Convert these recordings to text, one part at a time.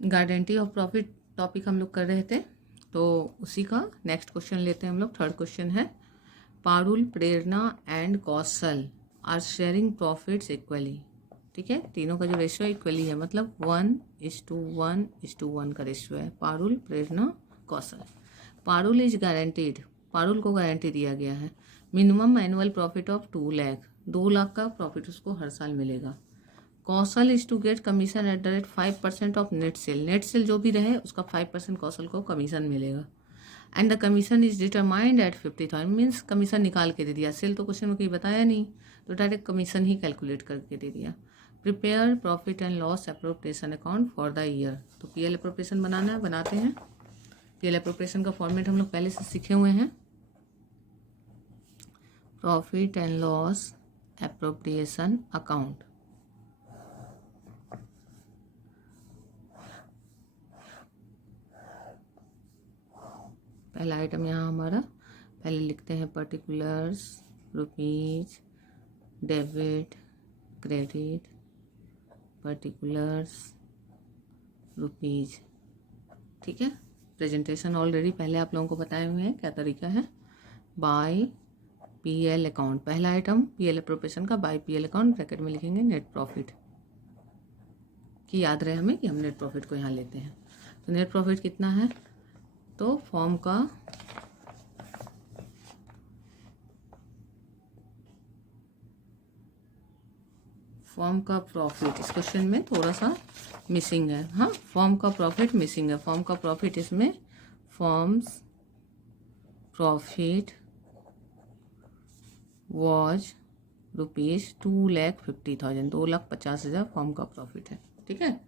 Guarantee of profit topic हम लोग कर रहे थे, तो उसी का नेक्स्ट क्वेश्चन लेते हैं हम लोग। थर्ड क्वेश्चन है, Parul, Prerna and Kaushal are sharing profits equally. ठीक है, तीनों का जो रेशियो है इक्वली है, मतलब 1:1:1 का रेशियो है। पारुल, प्रेरणा, कौशल। पारुल इज गारंटीड, पारुल को गारंटी दिया गया है minimum annual profit of 2 lakh, 2 lakh का प्रॉफिट उसको हर साल मिलेगा। Kaushal is to get commission at the rate 5% of net sale, net sale जो भी रहे उसका 5% कौशल को कमीशन मिलेगा। And the commission is determined at 50,000, means commission निकाल के दे दिया, सेल तो क्वेश्चन में कहीं बताया नहीं, तो डायरेक्ट कमीशन ही कैलकुलेट करके दे दिया। Prepare profit and loss appropriation account for the year, तो पीएल अप्रोप्रिएशन बनाना है, बनाते हैं। पीएल अप्रोप्रिएशन का फॉर्मेट हम लोग पहले से सीखे हुए हैं। Profit and loss appropriation account, पहला आइटम यहाँ हमारा, पहले लिखते हैं particulars, rupees, debit, credit, particulars, rupees. ठीक है, प्रेजेंटेशन ऑलरेडी पहले आप लोगों को बताए हुए हैं क्या तरीका है। बाय पीएल अकाउंट, पहला आइटम पीएल अप्रोप्रिएशन का, बाय पीएल अकाउंट, ब्रैकेट में लिखेंगे नेट प्रॉफिट, कि याद रहे हमें कि हम नेट प्रॉफिट को यहाँ लेते हैं। तो नेट प्रॉफिट कितना है, तो फॉर्म का प्रॉफिट इस क्वेश्चन में थोड़ा सा मिसिंग है। हाँ, फॉर्म का प्रॉफिट मिसिंग है। फॉर्म का प्रॉफिट इसमें फॉर्म्स प्रॉफिट वॉज ₹2,50,000, 2,50,000 फॉर्म का प्रॉफिट है। ठीक है,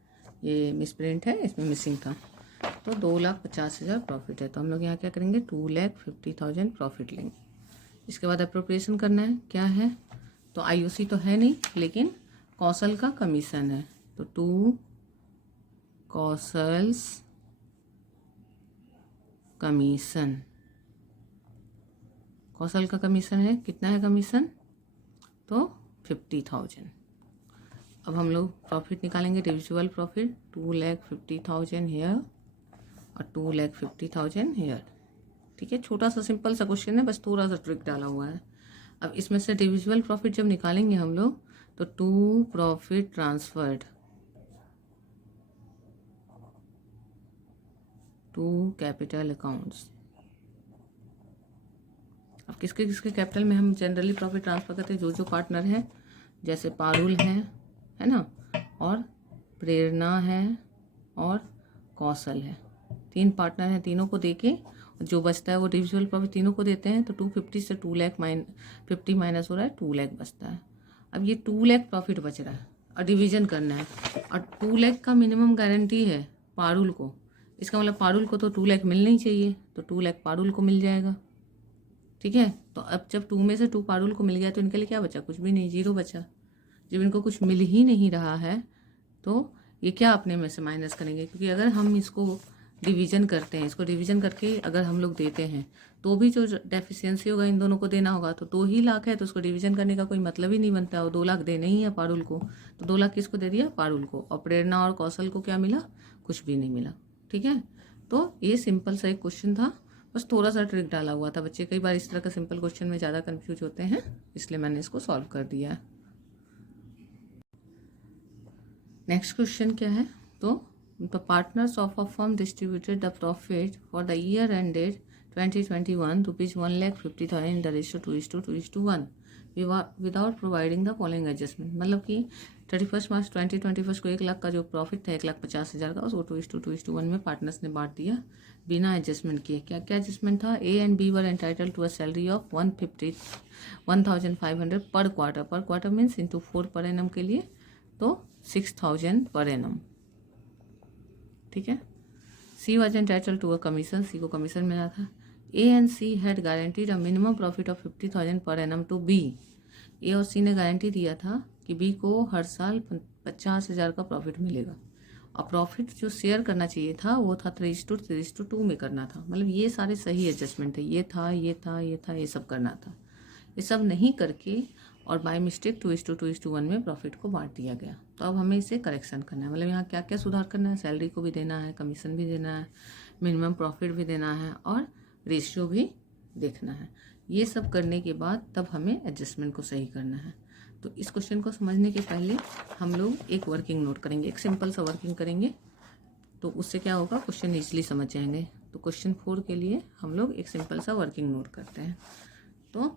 ये मिसप्रिंट है, इसमें मिसिंग था, तो 2,50,000 प्रॉफिट है। तो हम लोग यहाँ क्या करेंगे, 2,50,000 प्रॉफिट लेंगे। इसके बाद अप्रोप्रिएशन करना है, क्या है, तो आईओसी तो है नहीं, लेकिन कौशल का कमीशन है, तो 2 कौशल्स कमीशन, कौशल का कमीशन है, कितना है कमीशन, तो 50,000। अब हम लोग प्रॉफिट निकालेंगे, डिविजिबल प्रॉफिट, 2,50,000 हेयर और 2,50,000 हेयर। ठीक है, छोटा सा सिंपल सा क्वेश्चन है, बस थोड़ा सा ट्रिक डाला हुआ है। अब इसमें से डिविजिबल प्रॉफिट जब निकालेंगे हम लोग, तो 2 profit transferred to capital accounts. अब किसके किसके कैपिटल में हम जनरली प्रॉफिट ट्रांसफर करते हैं, जो जो पार्टनर है, जैसे पारुल है ना, और प्रेरणा है और कौशल है, 3 पार्टनर हैं, तीनों को देके जो बचता है वो डिविजिबल प्रॉफिट तीनों को देते हैं। तो 250 से 50 माइनस हो रहा है, 2 लाख बचता है। अब ये 2 लाख प्रॉफिट बच रहा है और डिवीजन करना है, और 2 लाख का मिनिमम गारंटी है पारुल को, इसका मतलब पारुल को तो 2 लाख मिलना ही चाहिए, तो 2 लाख पारुल को मिल जाएगा। ठीक है, तो अब जब 2 में से 2 पारुल को मिल गया, तो इनके लिए क्या बचा, कुछ भी नहीं, 0 बचा। जब इनको कुछ मिल ही नहीं रहा है, तो ये क्या अपने में से माइनस करेंगे, क्योंकि अगर हम इसको डिवीजन करते हैं, इसको डिवीजन करके अगर हम लोग देते हैं, तो भी जो डेफिशिएंसी होगा इन दोनों को देना होगा, तो 2 ही लाख है, तो उसको डिवीजन करने का कोई मतलब ही नहीं बनता, और 2 लाख देने ही है पारुल को, तो 2 लाख किसको दे दिया, पारुल को। और प्रेरणा और कौशल को क्या मिला, कुछ भी नहीं मिला। ठीक है, तो ये सिंपल सा एक क्वेश्चन था, बस थोड़ा सा ट्रिक डाला हुआ था। बच्चे कई बार इस तरह का सिंपल क्वेश्चन में ज़्यादा कन्फ्यूज होते हैं, इसलिए मैंने इसको सॉल्व कर दिया है। नेक्स्ट क्वेश्चन क्या है, तो the partners of a firm distributed the profit for the year ended 2021 rupees 1,50,000 in the ratio 2:2:1 without providing the following adjustment। मतलब कि 31 मार्च 2021 को 1 लाख का जो प्रॉफिट था 1,50,000 का, उसको 2:2:1 में पार्टनर्स ने बांट दिया बिना एडजस्टमेंट किए। क्या क्या एडजस्टमेंट था, A and B were entitled to a salary of 1,500 per quarter means into 4 per annum के लिए, तो 6,000 पर एनम। ठीक है, C was entitle to a commission, C को कमीशन मिला था। A and C had guaranteed a minimum profit of 50,000 per annum to be, ए और सी ने गारंटी दिया था कि बी को हर साल 50,000 का प्रॉफिट मिलेगा, और प्रॉफिट जो शेयर करना चाहिए था वो था 3:2 में करना था। मतलब ये सारे सही एडजस्टमेंट थे, ये था, ये था, ये था, ये सब करना था। ये सब नहीं करके और बाय मिस्टेक 2:2:1 में प्रॉफिट को बांट दिया गया। तो अब हमें इसे करेक्शन करना है, मतलब यहाँ क्या क्या सुधार करना है, सैलरी को भी देना है, कमीशन भी देना है, मिनिमम प्रॉफिट भी देना है और रेशियो भी देखना है। ये सब करने के बाद तब हमें एडजस्टमेंट को सही करना है। तो इस क्वेश्चन को समझने के पहले हम लोग एक वर्किंग नोट करेंगे, एक सिंपल सा वर्किंग करेंगे, तो उससे क्या होगा, क्वेश्चन ईजिली समझ जाएंगे। तो क्वेश्चन 4 के लिए हम लोग एक सिंपल सा वर्किंग नोट करते हैं। तो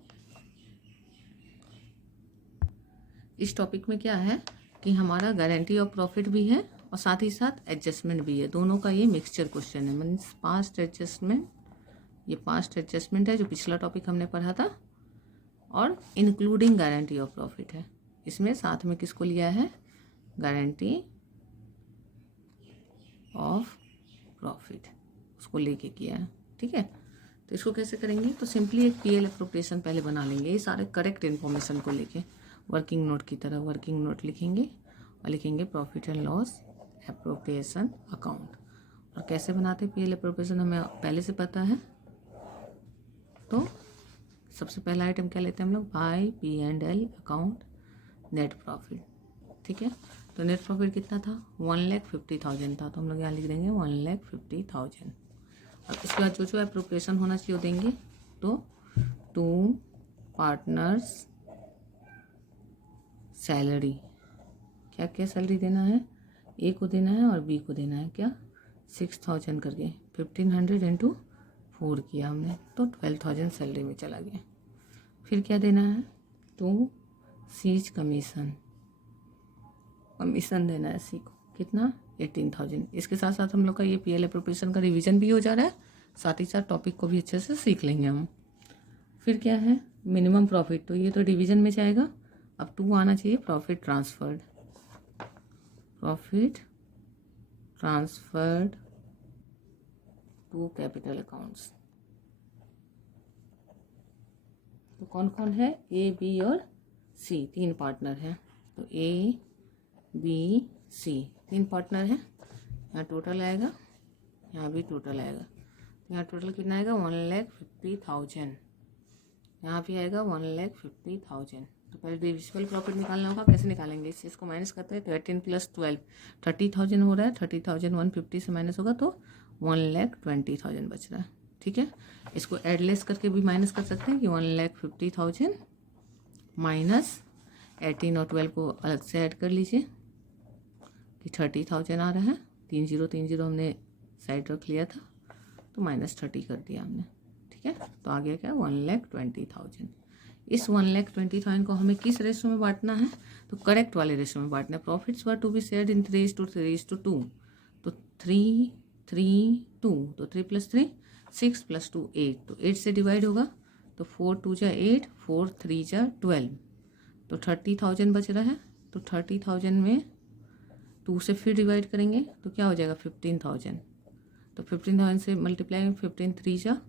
इस टॉपिक में क्या है कि हमारा गारंटी ऑफ प्रॉफिट भी है और साथ ही साथ एडजस्टमेंट भी है, दोनों का ये मिक्सचर क्वेश्चन है। मीन्स पास्ट एडजस्टमेंट, ये पास्ट एडजस्टमेंट है जो पिछला टॉपिक हमने पढ़ा था, और इंक्लूडिंग गारंटी ऑफ प्रॉफिट है। इसमें साथ में किसको लिया है, गारंटी ऑफ प्रॉफिट, उसको लेके किया है। ठीक है, तो इसको कैसे करेंगे, तो सिंपली एक पीएल अप्रोप्रिएशन पहले बना लेंगे, ये सारे करेक्ट इन्फॉर्मेशन को लेके वर्किंग नोट की तरह वर्किंग नोट लिखेंगे और लिखेंगे profit and loss appropriation account. और कैसे बनाते हैं पीएल अप्रोप्रिएशन हमें पहले से पता है। तो सबसे पहला आइटम क्या लेते हैं हम लोग, bye P&L account net profit. ठीक है, तो नेट प्रॉफिट कितना था, 1,50,000 था, तो हम लोग यहाँ लिख देंगे 1,50,000। अब इसके बाद जो जो अप्रोप्रिएशन होना चाहिए वो देंगे। तो 2 पार्टनर्स सैलरी, क्या क्या सैलरी देना है, ए को देना है और बी को देना है क्या, 6,000 करके 1,500 इंटू 4 किया हमने, तो 12,000 सैलरी में चला गया। फिर क्या देना है, 2 सीज कमीशन, कमीशन देना है सी को, कितना 18,000। इसके साथ साथ हम लोग का ये पीएल अप्रोप्रिएशन का रिवीजन भी हो जा रहा है, साथ ही साथ टॉपिक को भी अच्छे से सीख लेंगे हम। फिर क्या है, मिनिमम प्रॉफिट, तो ये तो डिवीजन में जाएगा। अब 2 आना चाहिए profit transferred, profit transferred to capital accounts. तो कौन कौन है, ए बी और सी, 3 पार्टनर हैं। तो ए बी सी 3 पार्टनर हैं। यहाँ टोटल आएगा, यहाँ भी टोटल आएगा, तो यहाँ टोटल कितना आएगा 1,50,000, यहाँ भी आएगा 1,50,000। तो पहले डिविजिबल प्रॉफिट निकालना होगा, कैसे निकालेंगे, इस चीज़ को माइनस करते हैं। 13 + 12 30,000 हो रहा है, 30,000 150 से माइनस होगा तो 1,20,000 बच रहा है। ठीक है, इसको एडलेस करके भी माइनस कर सकते हैं कि 1,50,000 माइनस 18 और 12 को अलग से ऐड कर लीजिए कि 30,000 आ रहा है। 30 हमने साइड रख लिया था तो -30 कर दिया हमने। ठीक है, तो आ गया क्या 1,20,000। इस 1,20,000 को हमें किस रेशो में बांटना है, तो करेक्ट वाले रेशो में बांटना है। Profits were to be shared in 3:3:2, तो 3, 3, 2, तो 3 + 3 6 + 2 8, तो 8 से डिवाइड होगा तो 4 2 जा 8, 4 3 जा 12, तो 30,000 बच रहा है। तो 30,000 में 2 से फिर डिवाइड करेंगे तो क्या हो जाएगा 15,000, तो 15,000 से मल्टीप्लाई 15 3 जा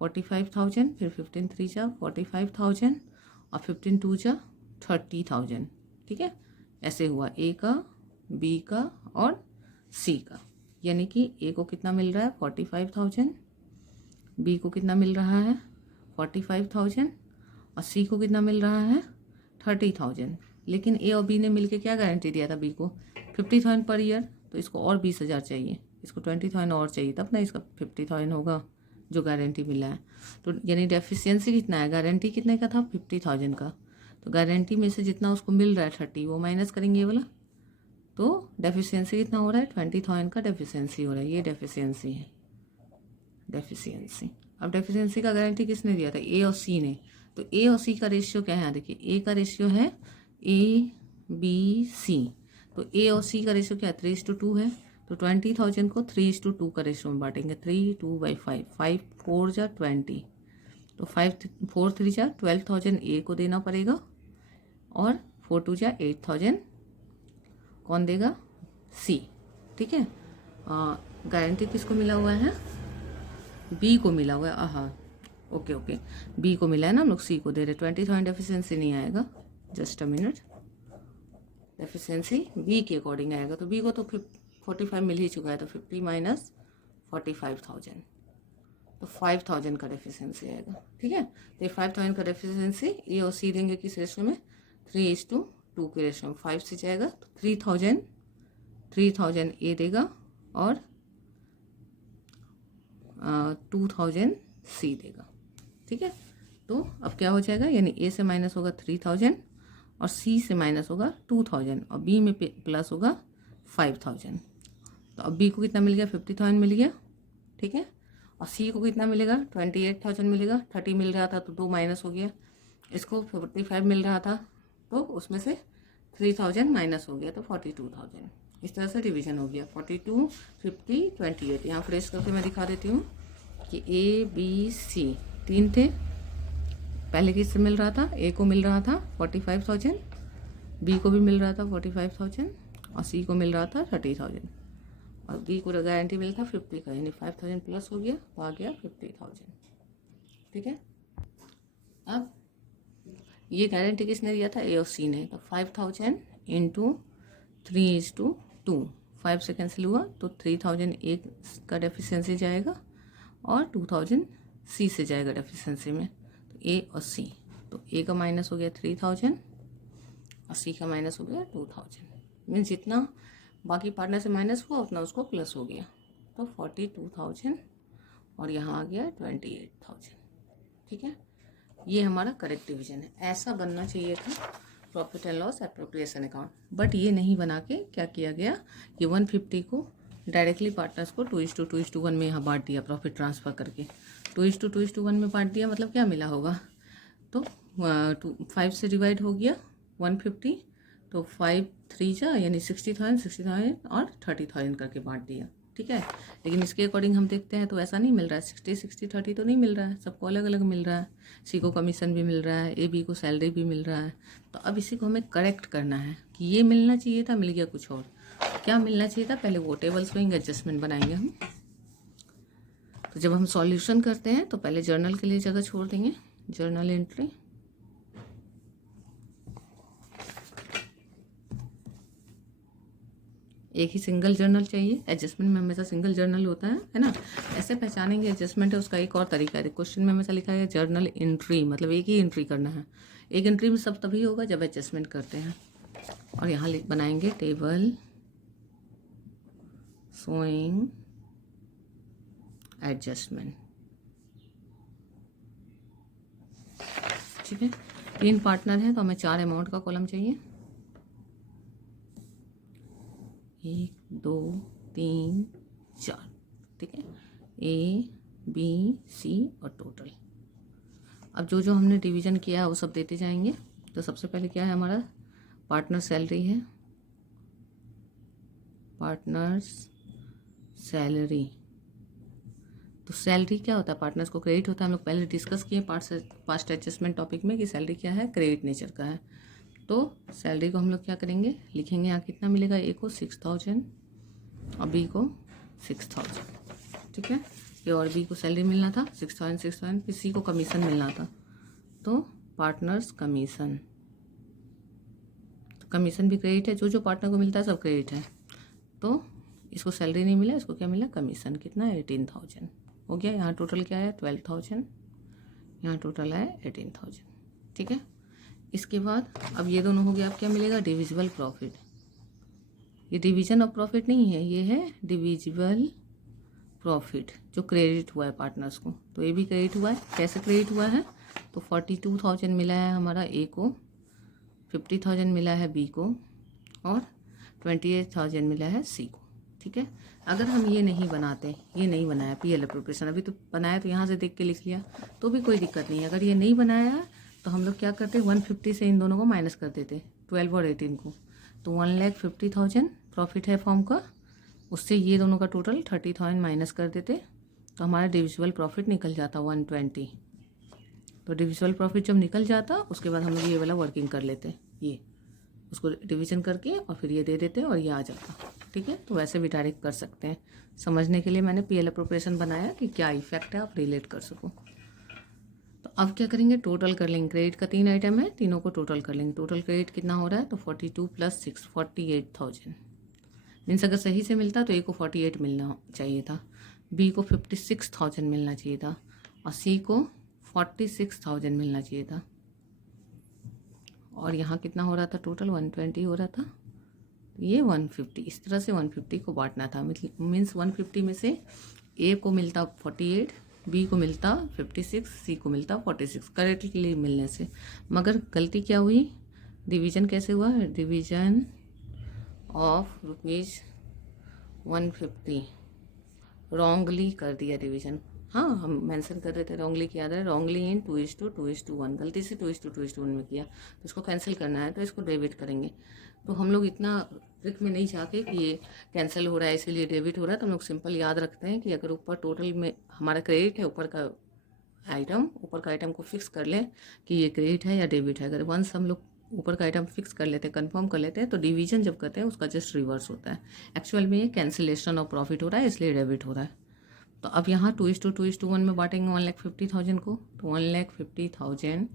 45,000, फिर 15 3 जा 45,000 और 15 2 जा 30,000। ठीक है, ऐसे हुआ ए का, बी का और सी का, यानी कि ए को कितना मिल रहा है 45,000, बी को कितना मिल रहा है 45,000 और सी को कितना मिल रहा है 30,000। लेकिन ए और बी ने मिलके क्या गारंटी दिया था बी को 50,000 पर ईयर, तो इसको और 20,000 चाहिए, इसको 20,000 और चाहिए, तब ना इसका 50,000 होगा जो गारंटी मिला है। तो यानी डेफिशिएंसी कितना है, गारंटी कितने का था 50,000 का, तो गारंटी में से जितना उसको मिल रहा है 30 वो माइनस करेंगे ये वाला, तो डेफिशिएंसी कितना हो रहा है 20,000 का डेफिशिएंसी हो रहा है, ये डेफिशिएंसी है, डेफिशिएंसी। अब डेफिशिएंसी का गारंटी किसने दिया था, ए और सी ने, तो ए और सी का रेशियो क्या है, देखिए ए का रेशियो है ABC, तो ए और सी का रेशियो क्या है 3:2 है, तो 20,000 को 3:2 का रेशियो में बांटेंगे, 3 2/5, 5 4 जा 20, तो 5 4 3 जा 12,000 ए को देना पड़ेगा और 4 2 जा 8,000 कौन देगा, सी। ठीक है, गारंटी किसको मिला हुआ है, बी को मिला हुआ है। ओके बी को मिला है ना, हम लोग सी को दे रहे, 20,000 डेफिशिएंसी नहीं आएगा, just a minute, deficiency B के अकॉर्डिंग आएगा, तो बी को तो 45 मिल ही चुका है, तो 50 माइनस 45,000, तो 5,000 का डेफिशिएंसी आएगा। ठीक है, तो ये 5,000 का डेफिशिएंसी ए और सी देंगे किस रेशो में, 3:2 के रेशो में 5 से जाएगा तो 3000 ए देगा और 2000 सी देगा। ठीक है, तो अब क्या हो जाएगा, यानी ए से माइनस होगा 3000 और सी से माइनस होगा 2000 और बी में प्लस होगा 5000। तो अब बी को कितना मिल गया, 50,000 मिल गया। ठीक है, और सी को कितना मिलेगा, 28,000 मिलेगा। 30 मिल रहा था तो 2 माइनस हो गया, इसको 45 मिल रहा था तो उसमें से 3000 माइनस हो गया तो 42,000। इस तरह से डिवीजन हो गया 42, 50, 28। यहाँ फ्रेश करके मैं दिखा देती हूँ कि ए बी सी 3 थे। पहले किससे मिल रहा था, ए को मिल रहा था 45,000, बी को भी मिल रहा था 45,000 और सी को मिल रहा था 30,000 और बी को गारंटी मिला था 50 का, यानी 5,000 प्लस हो गया तो आ गया 50,000। ठीक है, अब ये गारंटी किसने दिया था, ए और सी ने। तो 5,000 इंटू 3:2, 5 से कैंसिल हुआ तो 3,000 ए का डेफिशिएंसी जाएगा और 2,000 सी से जाएगा डेफिशिएंसी में। तो ए और सी, तो ए का माइनस हो गया 3,000 और सी का माइनस हो गया 2,000। मीन्स जितना बाकी पार्टनर से माइनस हुआ उतना उसको प्लस हो गया, तो 42,000 और यहाँ आ गया 28,000। ठीक है, ये हमारा करेक्ट डिवीजन है। ऐसा बनना चाहिए था profit and loss appropriation account, but ये नहीं बना के क्या किया गया, ये 150 को डायरेक्टली पार्टनर्स को 2:2:1 में यहाँ बांट दिया, प्रॉफिट ट्रांसफ़र करके 2:2:1 में बांट दिया। मतलब क्या मिला होगा, तो 5 से डिवाइड हो गया 150, तो 5 3 जा यानी 60,000 और 30,000 करके बांट दिया। ठीक है, लेकिन इसके अकॉर्डिंग हम देखते हैं तो ऐसा नहीं मिल रहा है, 60-60-30 तो नहीं मिल रहा है, सबको अलग अलग मिल रहा है। सी को कमीशन भी मिल रहा है, ए बी को सैलरी भी मिल रहा है। तो अब इसी को हमें करेक्ट करना है कि ये मिलना चाहिए था, मिल गया कुछ और। क्या मिलना चाहिए था, पहले वो टेबल्स में एडजस्टमेंट बनाएंगे हम। तो जब हम सॉल्यूशन करते हैं तो पहले जर्नल के लिए जगह छोड़ देंगे, जर्नल एंट्री। एक ही सिंगल जर्नल चाहिए, एडजस्टमेंट में हमेशा सिंगल जर्नल होता है ना। ऐसे पहचानेंगे एडजस्टमेंट है, उसका एक और तरीका है। क्वेश्चन में हमेशा लिखा है जर्नल एंट्री, मतलब एक ही एंट्री करना है। एक एंट्री में सब तभी होगा जब एडजस्टमेंट करते हैं। और यहाँ बनाएंगे टेबल शोइंग एडजस्टमेंट। ठीक है, 3 पार्टनर हैं तो हमें 4 अमाउंट का कॉलम चाहिए, 1 2 3 4। ठीक है, ए बी सी और टोटल। अब जो जो हमने डिवीजन किया है वो सब देते जाएंगे। तो सबसे पहले क्या है हमारा, पार्टनर सैलरी है, पार्टनर्स सैलरी। तो सैलरी क्या होता है, पार्टनर्स को क्रेडिट होता है। हम लोग पहले डिस्कस किए पास्ट एडजस्टमेंट टॉपिक में कि सैलरी क्या है, क्रेडिट नेचर का है। तो सैलरी को हम लोग क्या करेंगे, लिखेंगे यहाँ कितना मिलेगा, ए को 6,000 और बी को 6,000। ठीक है, ए और बी को सैलरी मिलना था 6,000, फिर सी को कमीशन मिलना था, तो पार्टनर्स कमीशन। तो कमीशन भी क्रेडिट है, जो जो पार्टनर को मिलता है सब क्रेडिट है। तो इसको सैलरी नहीं मिला, इसको क्या मिला, कमीशन। कितना, 18,000 हो गया। यहाँ टोटल क्या है, 12,000, यहाँ टोटल है 18,000। ठीक है, इसके बाद अब ये दोनों हो गया, अब क्या मिलेगा, डिविजिबल प्रॉफिट। ये डिवीजन ऑफ प्रॉफिट नहीं है, ये है डिविजिबल प्रॉफिट जो क्रेडिट हुआ है पार्टनर्स को। तो ये भी क्रेडिट हुआ है, कैसे क्रेडिट हुआ है, तो 42,000 मिला है हमारा ए को, 50,000 मिला है बी को और 28,000 मिला है सी को। ठीक है, अगर हम ये नहीं बनाते, ये नहीं बनाया पीएल एप्रोप्रिएशन, अभी तो बनाया तो यहाँ से देख के लिख लिया तो भी कोई दिक्कत नहीं है। अगर ये नहीं बनाया तो हम लोग क्या करते, 150 से इन दोनों को माइनस कर देते, 12 और 18 को। तो 1,50,000 प्रॉफिट है फॉर्म का, उससे ये दोनों का टोटल 30,000 माइनस कर देते तो हमारा डिविजिबल प्रॉफिट निकल जाता 120। तो डिविजिबल प्रॉफिट जब निकल जाता उसके बाद हम लोग ये वाला वर्किंग कर लेते, ये उसको डिवीजन करके और फिर ये दे देते और ये आ जाता। ठीक है, तो वैसे भी डायरेक्ट कर सकते हैं। समझने के लिए मैंने पीएल एप्रोप्रिएशन बनाया कि क्या इफेक्ट है, आप रिलेट कर सको। तो अब क्या करेंगे, टोटल कर लेंगे। क्रेडिट का 3 आइटम है, तीनों को टोटल कर लेंगे। टोटल क्रेडिट कितना हो रहा है, तो 42 + 6 48,000। मीन्स अगर सही से मिलता तो ए को 48 मिलना चाहिए था, बी को 56,000 मिलना चाहिए था और सी को 46,000 मिलना चाहिए था। और यहाँ कितना हो रहा था, टोटल 120 हो रहा था, ये 150। इस तरह से 150 को बांटना था। मीन्स 150 में से ए को मिलता 48, बी को मिलता 56, सी को मिलता 46 करेक्टली मिलने से। मगर गलती क्या हुई, डिवीजन कैसे हुआ, डिवीजन ऑफ ₹150 रॉन्गली कर दिया डिवीजन। हाँ, हम मेंशन कर रहे थे रॉन्गली किया था, रॉन्गली इन 2:2:1, गलती से 2:2:1 में किया, तो इसको कैंसिल करना है तो इसको डेबिट करेंगे। तो हम लोग इतना ट्रिक में नहीं चाहते कि ये कैंसिल हो रहा है इसीलिए डेबिट हो रहा है, तो हम लोग सिंपल याद रखते हैं कि अगर ऊपर टोटल में हमारा क्रेडिट है, ऊपर का आइटम को फिक्स कर लें कि ये क्रेडिट है या डेबिट है। अगर वंस हम लोग ऊपर का आइटम फिक्स कर लेते हैं, कंफर्म कर लेते हैं, तो डिवीजन जब करते हैं उसका जस्ट रिवर्स होता है। एक्चुअल में ये कैंसिलेशन ऑफ प्रॉफिट हो रहा है इसलिए डेबिट हो रहा है। तो अब यहाँ 2:2:1 में बांटेंगे 1,50,000 को, तो 1,50,000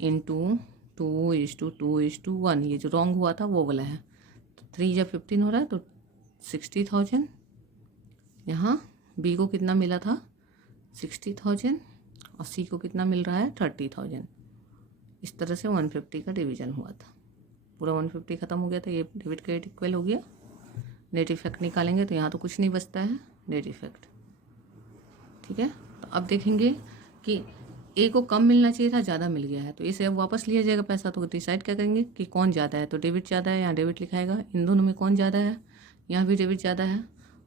इंटू 2:2:1, ये जो रॉन्ग हुआ था वो वाला है। तो 3 जब 15 हो रहा है तो 60,000। यहाँ बी को कितना मिला था 60,000 और सी को कितना मिल रहा है 30,000। इस तरह से 150 का डिवीजन हुआ था। पूरा 150 ख़त्म हो गया था, ये डेबिट क्रेडिट इक्वल हो गया। नेट इफेक्ट निकालेंगे तो यहाँ तो कुछ नहीं बचता है, नेट इफेक्ट। ठीक है, तो अब देखेंगे कि ए को कम मिलना चाहिए था, ज़्यादा मिल गया है, तो इसे अब वापस लिया जाएगा पैसा। तो डिसाइड क्या करेंगे कि कौन ज़्यादा है, तो डेबिट ज़्यादा है, यहाँ डेबिट लिखाएगा। इन दोनों में कौन ज़्यादा है, यहाँ भी डेबिट ज़्यादा है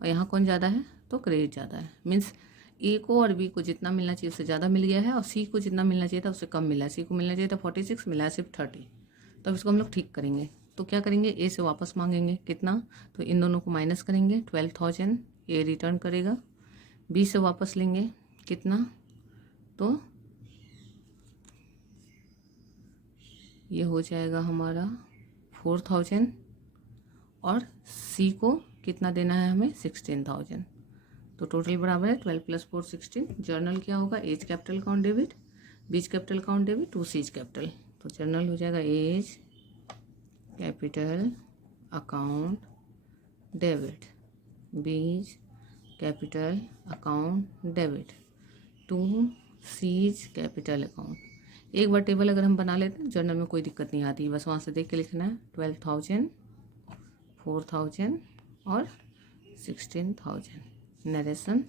और यहाँ कौन ज़्यादा है, तो क्रेडिट ज़्यादा है। मीन्स ए को और बी को जितना मिलना चाहिए उससे ज़्यादा मिल गया है और सी को जितना मिलना चाहिए था उससे कम मिला है। सी को मिलना चाहिए था 46, मिला है सिर्फ 30। तो अब इसको हम लोग ठीक करेंगे। तो क्या करेंगे, ए से वापस मांगेंगे कितना, तो इन दोनों को माइनस करेंगे, 12,000 ए रिटर्न करेगा। बी से वापस लेंगे कितना, तो ये हो जाएगा हमारा 4,000 और सी को कितना देना है हमें 16,000। तो टोटल बराबर है 12 + 4 16। जर्नल क्या होगा, A's capital account debit, B's capital account debit, to C's capital. तो जर्नल हो जाएगा A's capital account debit, B's capital account debit, to C's capital account. एक बार टेबल अगर हम बना लेते हैं जर्नल में कोई दिक्कत नहीं आती, बस वहाँ से देख के लिखना है। 12,000, 4,000 और 16,000। Narration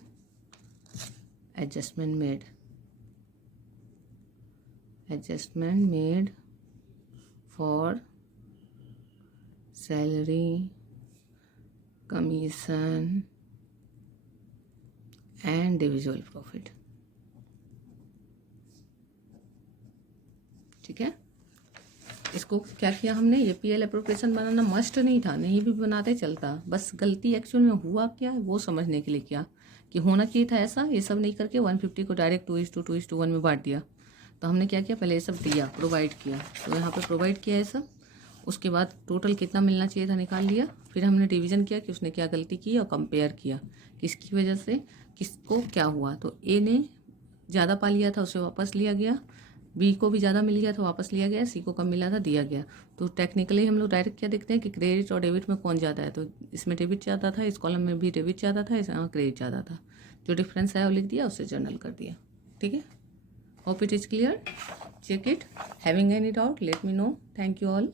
adjustment made for salary, commission and divisible profit. ठीक है, इसको क्या किया हमने, ये पीएल अप्रोप्रिएशन बनाना मस्ट नहीं था, नहीं भी बनाते चलता, बस गलती एक्चुअल में हुआ क्या वो समझने के लिए किया कि होना चाहिए था ऐसा। ये सब नहीं करके 150 को डायरेक्ट 2:2:1 में बांट दिया। तो हमने क्या किया, पहले ये सब दिया, प्रोवाइड किया, तो यहाँ पे प्रोवाइड किया ये सब। उसके बाद टोटल कितना मिलना चाहिए था निकाल लिया। फिर हमने डिवीजन किया कि उसने क्या गलती की और कंपेयर किया किसकी वजह से किसको क्या हुआ। तो ए ने ज़्यादा पा लिया था, उसे वापस लिया गया। बी को भी ज़्यादा मिल गया तो वापस लिया गया, सी को कम मिला था दिया गया। तो टेक्निकली हम लोग डायरेक्ट क्या देखते हैं कि क्रेडिट और डेबिट में कौन ज़्यादा है, तो इसमें डेबिट ज़्यादा था, इस कॉलम में भी डेबिट ज़्यादा था, यहाँ क्रेडिट ज़्यादा था। जो डिफरेंस है वो लिख दिया, उससे जर्नल कर दिया। ठीक है, hope it is clear, check it, having any doubt let me know. Thank you all.